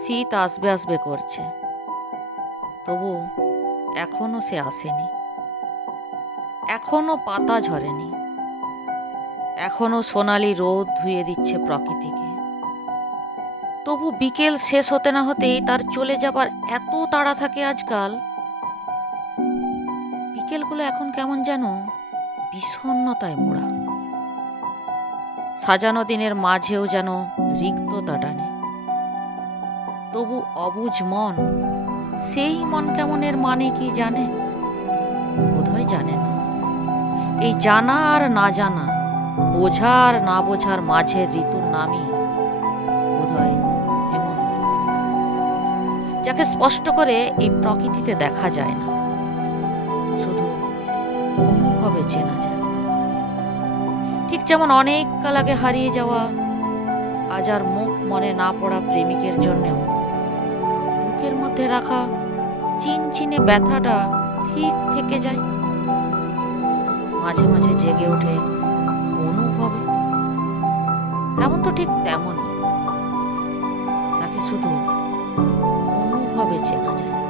শীত আসবে আসবে করছে। তবু এখনও সে আসেনি। এখনও পাতা ঝরেনি। এখনও সোনালি রোদ ধুয়ে দিচ্ছে প্রকৃতিকে। তবু বিকেল শেষ হতে না হতেই তার চলে যাবার এত তাড়া থাকে আজকাল। বিকেলগুলো এখন কেমন যেন বিষণ্ণতায় মোড়া। সাজানো দিনের মাঝেও যেন রিক্ততা টানে। তবু অবুঝ মন। সেই মন কেমনের মানে কি জানে? বোধহয় জানে না। এই জানা আর না জানা বোঝা আর না বোঝার মাঝের ঋতুর নামই বোধহয় যাকে স্পষ্ট করে এই প্রকৃতিতে দেখা যায় না, শুধু অনুভবে চেনা যায়। ঠিক যেমন অনেক কাল আগে হারিয়ে যাওয়া, আজ আর মুখ মনে না পড়া প্রেমিকের জন্যেও বুকের মধ্যে রাখা চিনচিনে ব্যথাটা ঠিক থেকে যায়। মাঝে মাঝে জেগে ওঠে অনুভবে। এমন তো ঠিক তেমনই। তাকে শুধু অনুভবে চেনা যায়।